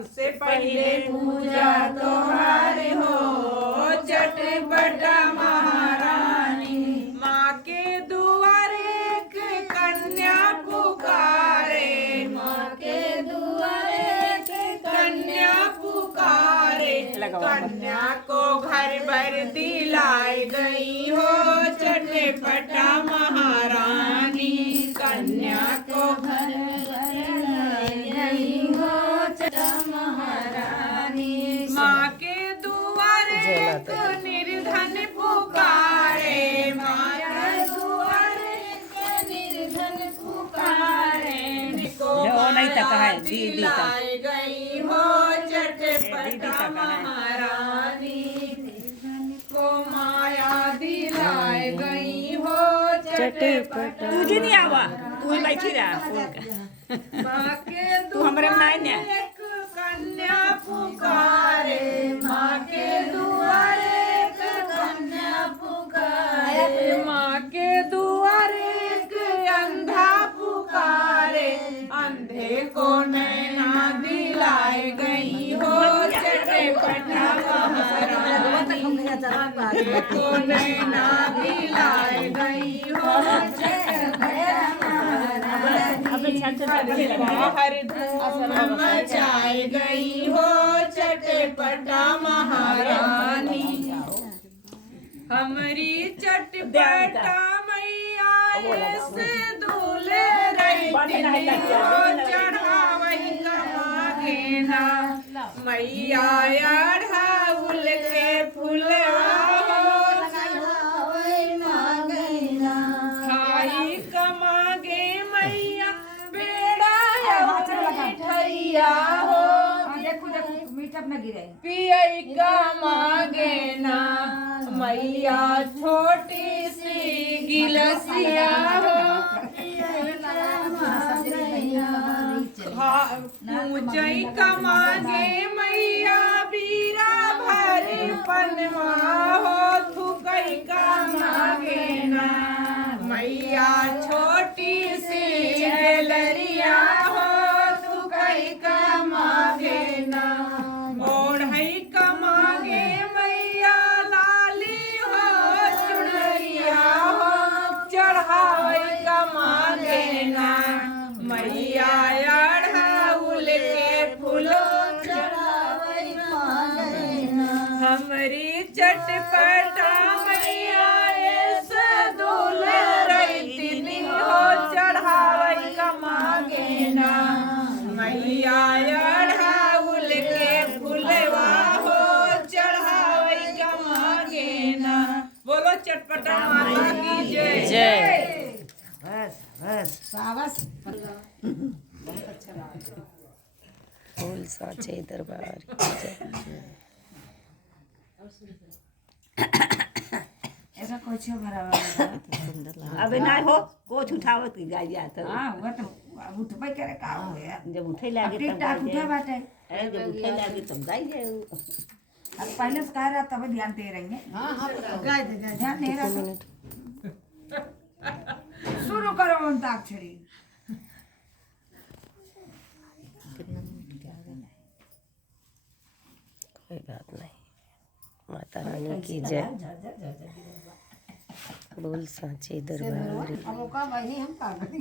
सबसे पहले पूजा तोहार हो चटपटा महारानी। माँ के दुआरे एक कन्या पुकारे, माँ के दुआरे एक कन्या पुकारे। कन्या को घर भर दिलाई गई हो चटपटा महारानी। कन्या को घर भर गई हो चटपटा महारानी। माँ के दुआरे एक निर्धन पुकारे, माँ के दुआरे एक निर्धन पुकारे। दिलाई गई हो चटपटा महारानी। को माया दिलाई गई हो चटपटा। तुझे नहीं आवा, तू ही बैठी रहा। माँ के दुआरे एक कन्या पुकारे, माँ के दुआरे एक कन्या पुकारे। माँ के दुआरे एक अंधा पुकारे, अंधे को नैना दिलाई गई हो चटपटा महारानी। अंधे को नैना दिलाई गई हो चटपटा महारानी। बाहर धूम मचाई गई हो चटपटा महारानी। हमारी चटपटा मैया से दूल्हे रहती हो चढ़ावई कमागे ना। मैया अढ़ाउल के फुलवा हो चढ़ावई मागे ना। खाई कमागे मैया बेड़ा मिठैया हो। मीटअप में गिरे पियई कमागे ना। मैया छोटी सी गिलसिया हो। ऊंचाई कमागे मैया बीरा भरी पनवा हो। थुकई कमागे ना। मैया छोटी सी लरिया हो। थुकई कमागे ना। ओढ़ई कमागे मैया लाली हो चुनरिया हो। चढ़ावई कमागे ना। मैया अढ़ाउल के फूलो चढ़ावई मागे ना। हमारी चटपटा मैया ऐसे दूल्हे रहती हो चढ़ावई कमागे ना। मैया अढ़ाउल के फुलवा हो चढ़ावई कमागे ना। बोलो चटपटा माता की जय जय। बस बस शाबाश। बहुत अच्छा लगा। फूल साचे दरबार ऐसा कुछ भरा अब ना हो कोच उठावत की गाय जात। हाँ वो तो अब उठबे करे का हो गया। जब उठे लागे टिक तब टाक उठे बाटे। जब उठे लागे तब गाय जाए। अब पहले से कह रहा तब ध्यान दे रही है। हाँ हाँ गाय दे ध्यान दे रहा। शुरू करो अंताक्षरी। कोई बात नहीं। माता रानी की जय। बोल साचे दरबार। अब का वही हम पागल